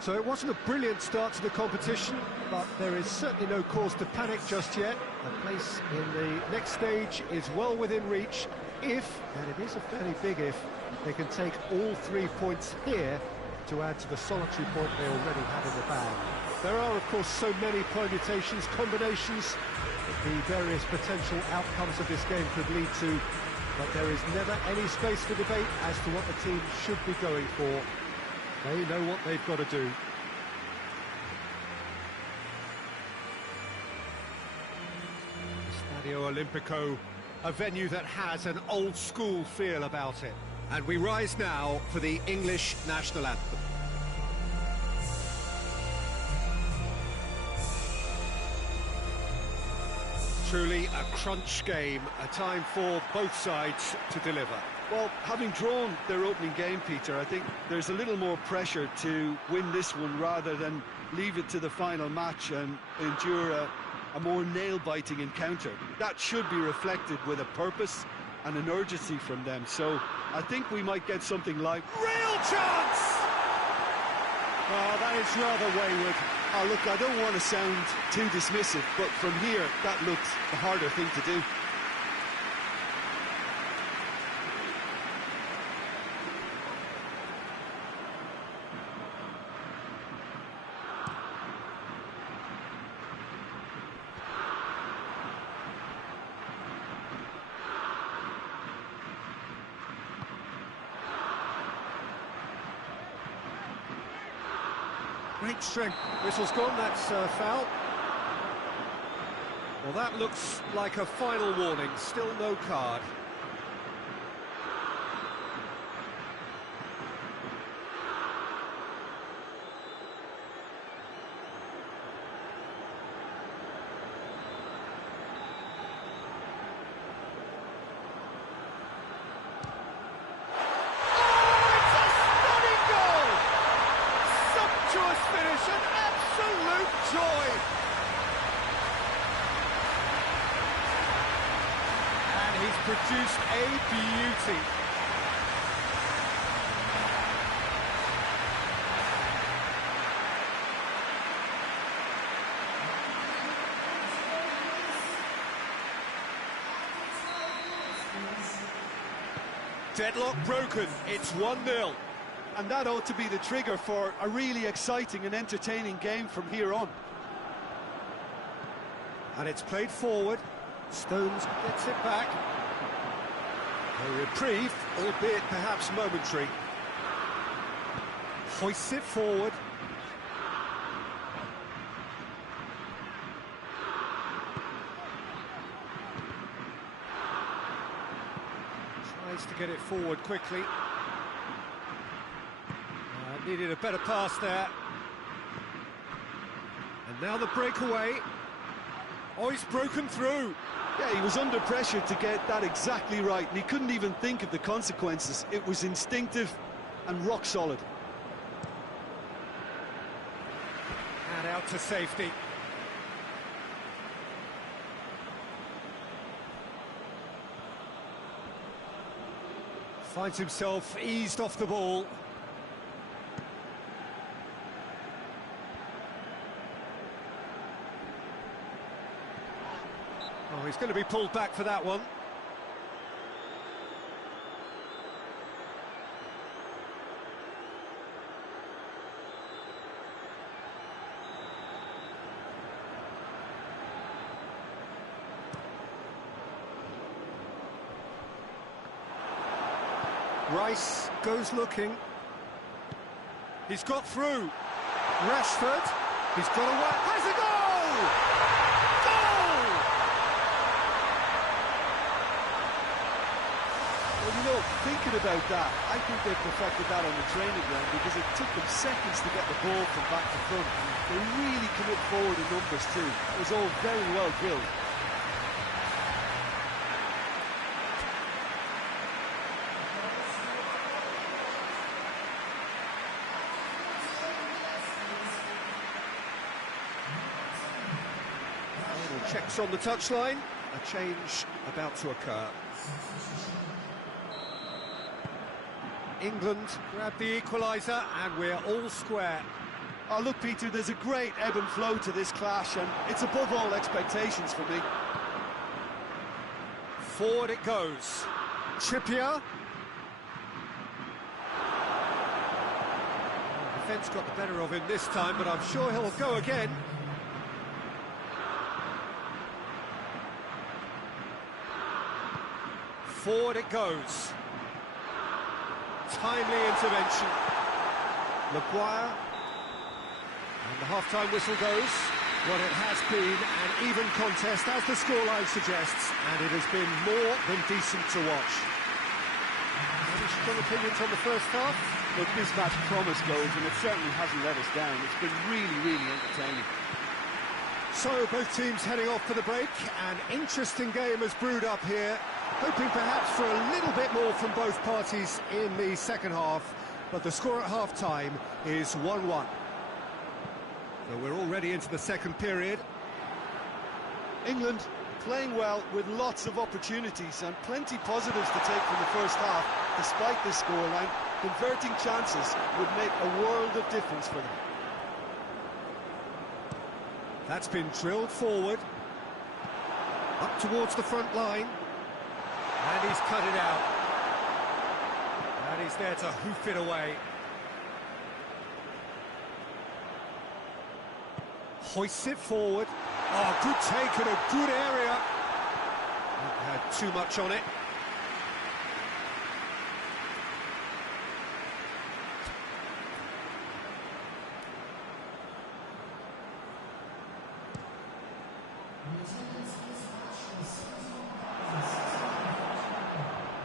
So it wasn't a brilliant start to the competition, but there is certainly no cause to panic just yet. A place in the next stage is well within reach if, and it is a fairly big if, they can take all 3 points here to add to the solitary point they already have in the bag. There are, of course, so many permutations, combinations that the various potential outcomes of this game could lead to, but there is never any space for debate as to what the team should be going for. They know what they've got to do. Stadio Olimpico, a venue that has an old-school feel about it. And we rise now for the English national anthem. Truly a crunch game, a time for both sides to deliver. Well, having drawn their opening game, Peter, I think there's a little more pressure to win this one rather than leave it to the final match and endure a more nail-biting encounter. That should be reflected with a purpose and an urgency from them. So I think we might get something like... Real chance! Oh, that is rather wayward. Oh, look, I don't want to sound too dismissive, but from here, that looks the harder thing to do. Great strength. Whistle's gone, that's foul. Well, that looks like a final warning, still no card. Finish, an absolute joy! And he's produced a beauty. Deadlock broken, it's 1-0. And that ought to be the trigger for a really exciting and entertaining game from here on. And it's played forward. Stones gets it back. A reprieve, albeit perhaps momentary. Hoists it forward. Tries to get it forward quickly. Needed a better pass there. And now the breakaway. Oh, he's broken through. Yeah, he was under pressure to get that exactly right, and he couldn't even think of the consequences. It was instinctive and rock solid. And out to safety. Finds himself eased off the ball. Oh, he's going to be pulled back for that one. Rice goes looking. He's got through. Rashford, he's got away. Has a goal! Well, you know, thinking about that, I think they perfected that on the training ground because it took them seconds to get the ball from back to front. They really commit forward in numbers too. It was all very well drilled. Checks on the touchline, a change about to occur. England grab the equaliser and we're all square. Oh, look, Peter, there's a great ebb and flow to this clash, and it's above all expectations for me. Forward it goes. Trippier. Defence got the better of him this time, but I'm sure he'll go again. Forward it goes. Timely intervention. Maguire. And the half-time whistle goes. What it has been an even contest, as the scoreline suggests, and it has been more than decent to watch. Any strong opinions on the first half? Look, this match promised goals, and it certainly hasn't let us down. It's been really, really entertaining. So, both teams heading off for the break. An interesting game has brewed up here, hoping perhaps for a little bit more from both parties in the second half, but the score at half-time is 1-1. So we're already into the second period. England playing well with lots of opportunities and plenty positives to take from the first half, despite this scoreline. Converting chances would make a world of difference for them. That's been drilled forward, up towards the front line, and he's cut it out. And he's there to hoof it away. Hoists it forward. Oh, good take in a good area. Not had too much on it.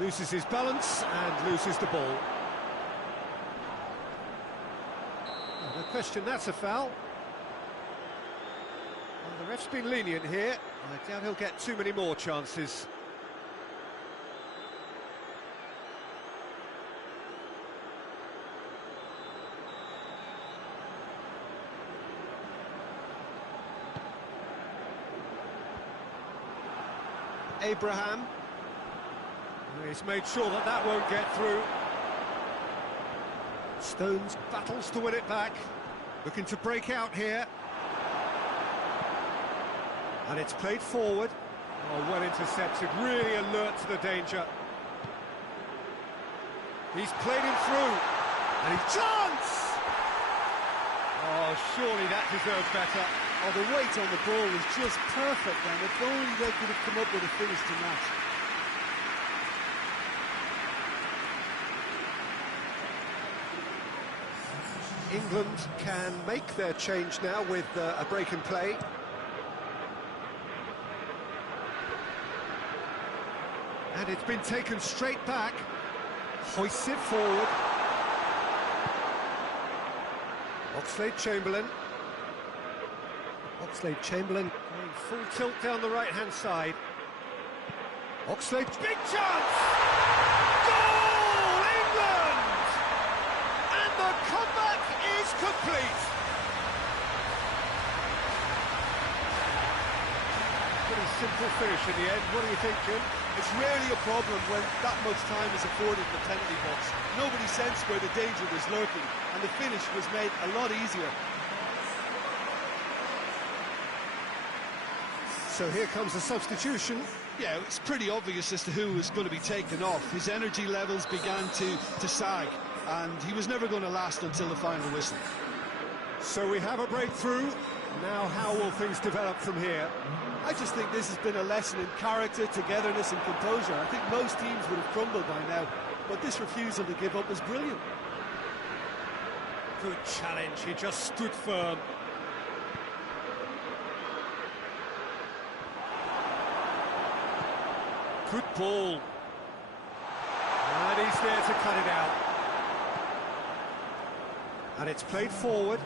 Loses his balance and loses the ball. No question, that's a foul. Well, the ref's been lenient here. I doubt he'll get too many more chances. Abraham. He's made sure that that won't get through. Stones battles to win it back. Looking to break out here. And it's played forward. Oh, well intercepted, really alert to the danger. He's played him through. And he's chance! Oh, surely that deserved better. Oh, the weight on the ball was just perfect, and if only they could have come up with a finish to match. England can make their change now with a break in play. And it's been taken straight back. Hoists it forward. Oxlade-Chamberlain. Oxlade-Chamberlain going full tilt down the right-hand side. Oxlade, big chance! Goal, England! And the comeback is complete. Pretty simple finish in the end. What do you think, Jim? It's rarely a problem when that much time is afforded in the penalty box. Nobody sensed where the danger was lurking, and the finish was made a lot easier. So here comes a substitution. Yeah, it's pretty obvious as to who was going to be taken off. His energy levels began to sag, and he was never going to last until the final whistle. So we have a breakthrough. Now how will things develop from here? I just think this has been a lesson in character, togetherness and composure. I think most teams would have crumbled by now, but this refusal to give up was brilliant. Good challenge, he just stood firm. Good ball. And he's there to cut it out. And it's played forward.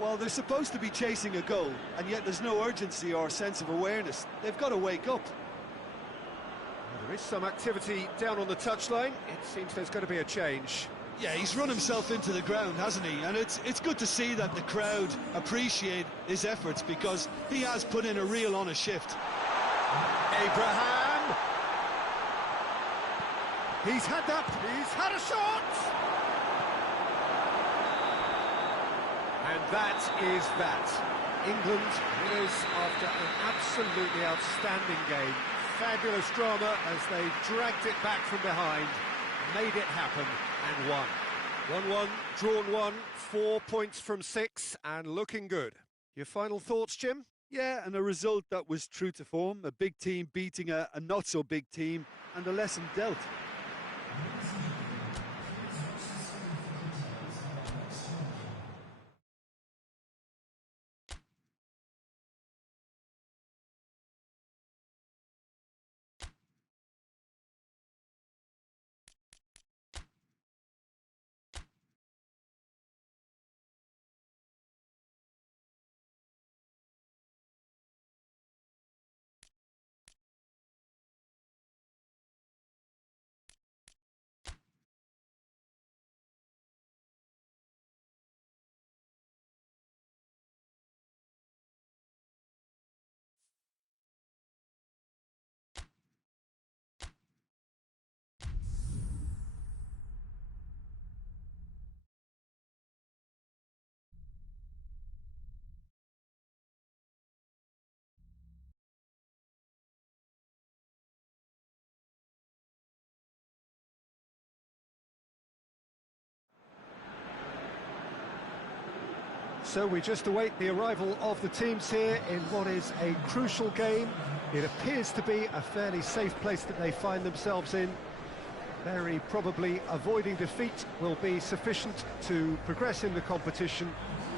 Well, they're supposed to be chasing a goal, and yet there's no urgency or sense of awareness. They've got to wake up. Well, there is some activity down on the touchline. It seems there's going to be a change. Yeah, he's run himself into the ground, hasn't he? And it's good to see that the crowd appreciate his efforts, because he has put in a real honest shift. Abraham! He's had a shot! And that is that. England winners after an absolutely outstanding game. Fabulous drama as they dragged it back from behind, made it happen and won. 1-1, drawn 1, 4 points from 6 and looking good. Your final thoughts, Jim? Yeah, and a result that was true to form. A big team beating a not-so-big team, and a lesson dealt. So we just await the arrival of the teams here in what is a crucial game. It appears to be a fairly safe place that they find themselves in. Very probably avoiding defeat will be sufficient to progress in the competition,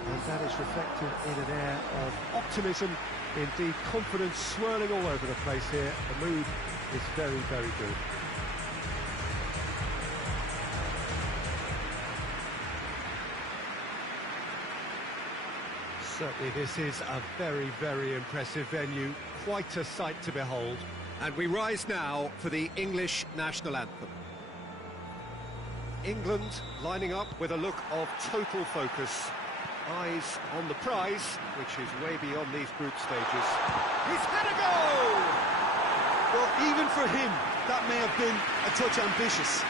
and that is reflected in an air of optimism, indeed confidence swirling all over the place here. The mood is very, very good. Certainly this is a very, very impressive venue, quite a sight to behold. And we rise now for the English national anthem. England lining up with a look of total focus. Eyes on the prize, which is way beyond these group stages. He's had a go! Well, even for him, that may have been a touch ambitious.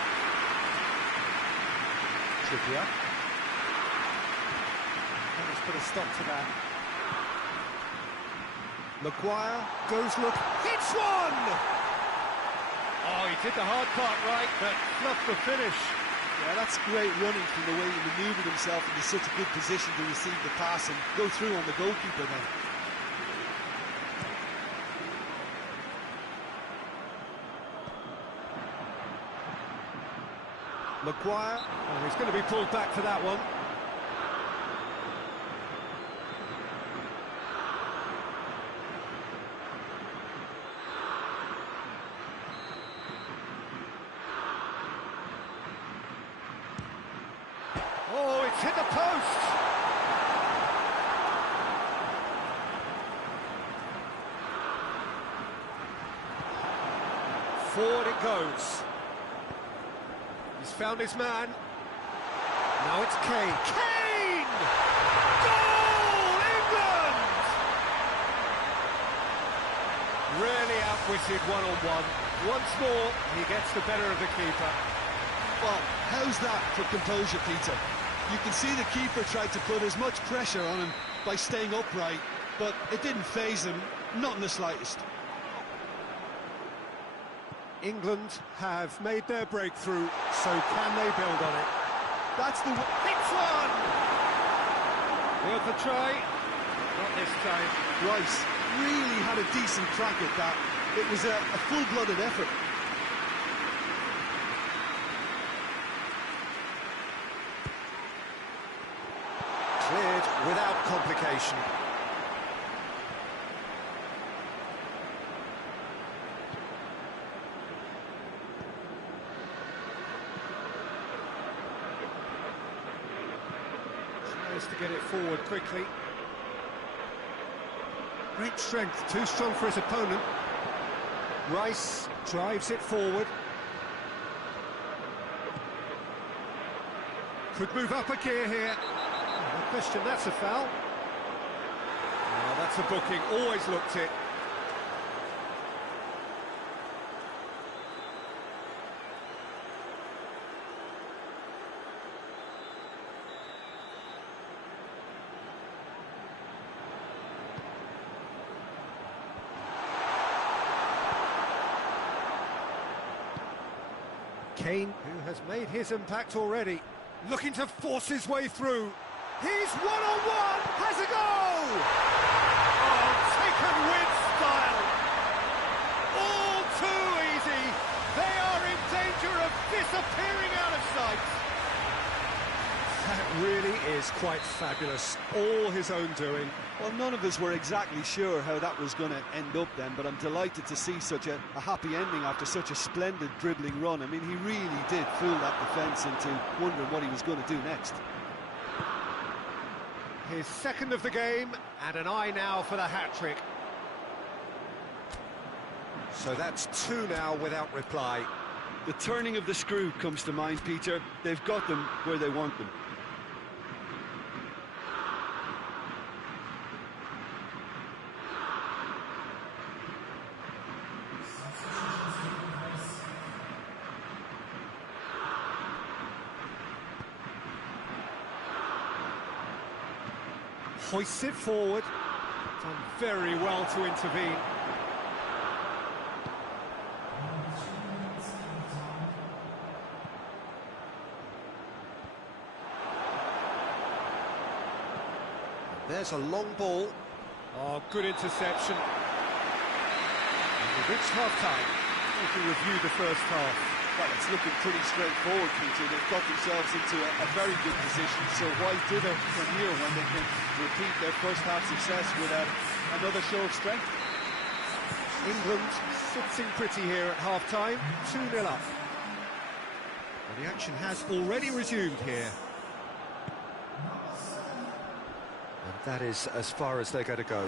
Trippier. Put a stop to that. Maguire goes look, hits one! Oh, he did the hard part right, but fluffed the finish. Yeah, that's great running from the way he manoeuvred himself into such a good position to receive the pass and go through on the goalkeeper then. Maguire, oh, he's going to be pulled back for that one. Oh, it's hit the post! Forward it goes. He's found his man. Now it's Kane. Kane! Goal! England! Really outwitted one-on-one. Once more, he gets the better of the keeper. Well, how's that for composure, Peter? You can see the keeper tried to put as much pressure on him by staying upright, but it didn't faze him, not in the slightest. England have made their breakthrough, so can they build on it? That's the... Hits one! Worth a try. Not this time. Rice really had a decent crack at that. It was a full-blooded effort. Cleared without complication. Tries to get it forward quickly. Great strength, too strong for his opponent. Rice drives it forward. Could move up a gear here. No question, that's a foul. Oh, that's a booking, always looked it. Kane, who has made his impact already, looking to force his way through. He's one-on-one, has a goal! Oh, taken with style. All too easy. They are in danger of disappearing out of sight. That really is quite fabulous. All his own doing. Well, none of us were exactly sure how that was going to end up then, but I'm delighted to see such a happy ending after such a splendid dribbling run. I mean, he really did fool that defence into wondering what he was going to do next. His second of the game, and an eye now for the hat-trick. So that's two now without reply. The turning of the screw comes to mind, Peter. They've got them where they want them. Hoists it forward. Done very well to intervene. There's a long ball. Oh, good interception. And we've reached half-time. If we review the first half. Well, it's looking pretty straightforward, Peter. They've got themselves into a very good position, so why dither from here when they can repeat their first half success with another show of strength? England sitting pretty here at half-time, 2-0 up. Well, the action has already resumed here. And that is as far as they're going to go.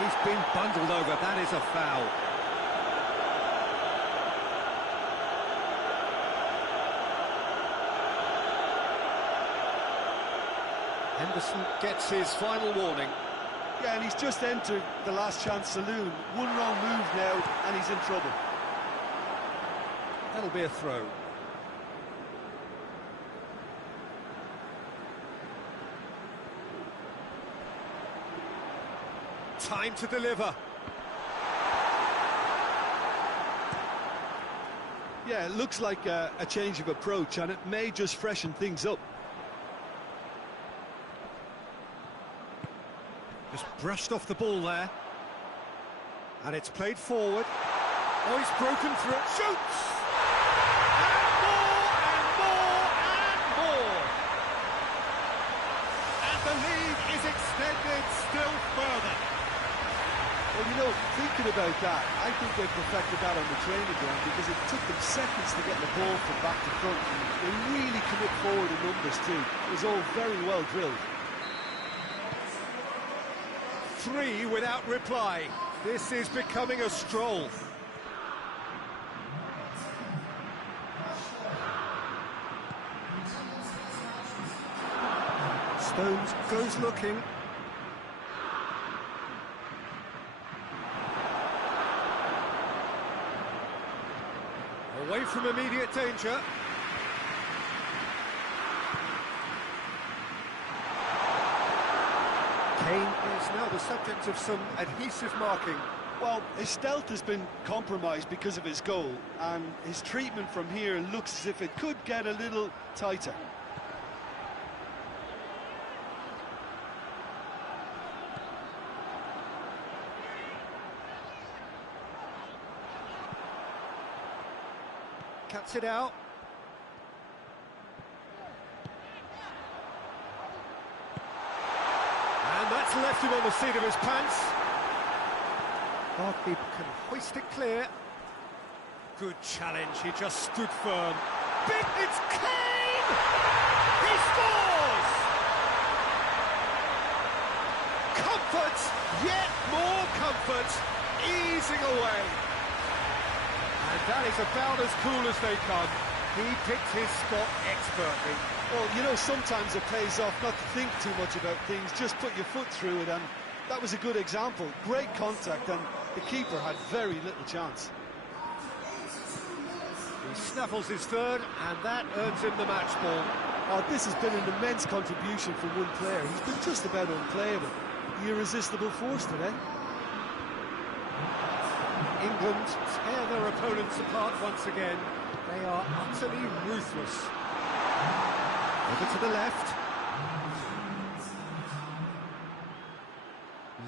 He's been bundled over, that is a foul. Henderson gets his final warning. Yeah, and he's just entered the last chance saloon. One wrong move now, and he's in trouble. That'll be a throw. Time to deliver. Yeah, it looks like a change of approach, and it may just freshen things up. Just brushed off the ball there. And it's played forward. Oh, he's broken through it. Shoots! And more, and more, and more! And the lead is extended still further. Well, you know, thinking about that, I think they perfected that on the training ground because it took them seconds to get the ball from back to front. They really commit forward in numbers too. It was all very well drilled. 3 without reply. This is becoming a stroll. Stones goes looking. Away from immediate danger. Kane is now the subject of some adhesive marking. Well, his stealth has been compromised because of his goal, and his treatment from here looks as if it could get a little tighter. Cuts it out. And that's left him on the seat of his pants. Barkeeper can hoist it clear. Good challenge, he just stood firm. Big, it's Kane! He scores! Comfort, yet more comfort, easing away. And that is about as cool as they come. He picked his spot expertly. Well, you know, sometimes it pays off not to think too much about things, just put your foot through it, and that was a good example. Great contact, and the keeper had very little chance. He snaffles his third, and that earns him the match ball. Oh, this has been an immense contribution from one player. He's been just about unplayable. The irresistible force today. England tear their opponents apart once again. They are utterly ruthless. Over to the left.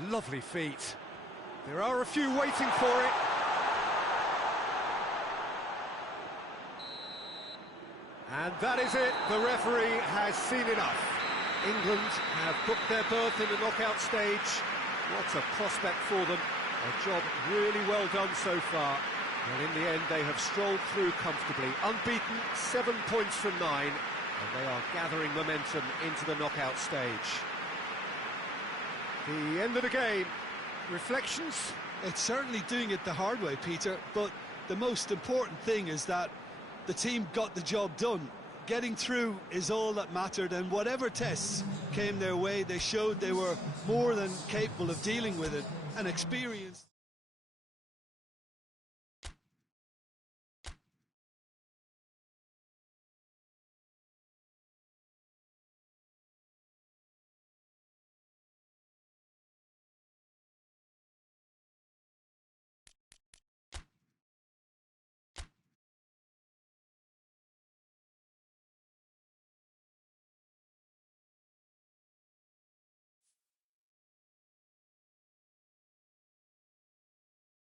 Lovely feet. There are a few waiting for it. And that is it. The referee has seen enough. England have booked their berth in the knockout stage. What a prospect for them. A job really well done so far. And in the end, they have strolled through comfortably. Unbeaten, 7 points from 9. And they are gathering momentum into the knockout stage. The end of the game. Reflections? It's certainly doing it the hard way, Peter, but the most important thing is that the team got the job done. Getting through is all that mattered, and whatever tests came their way, they showed they were more than capable of dealing with it and experienced.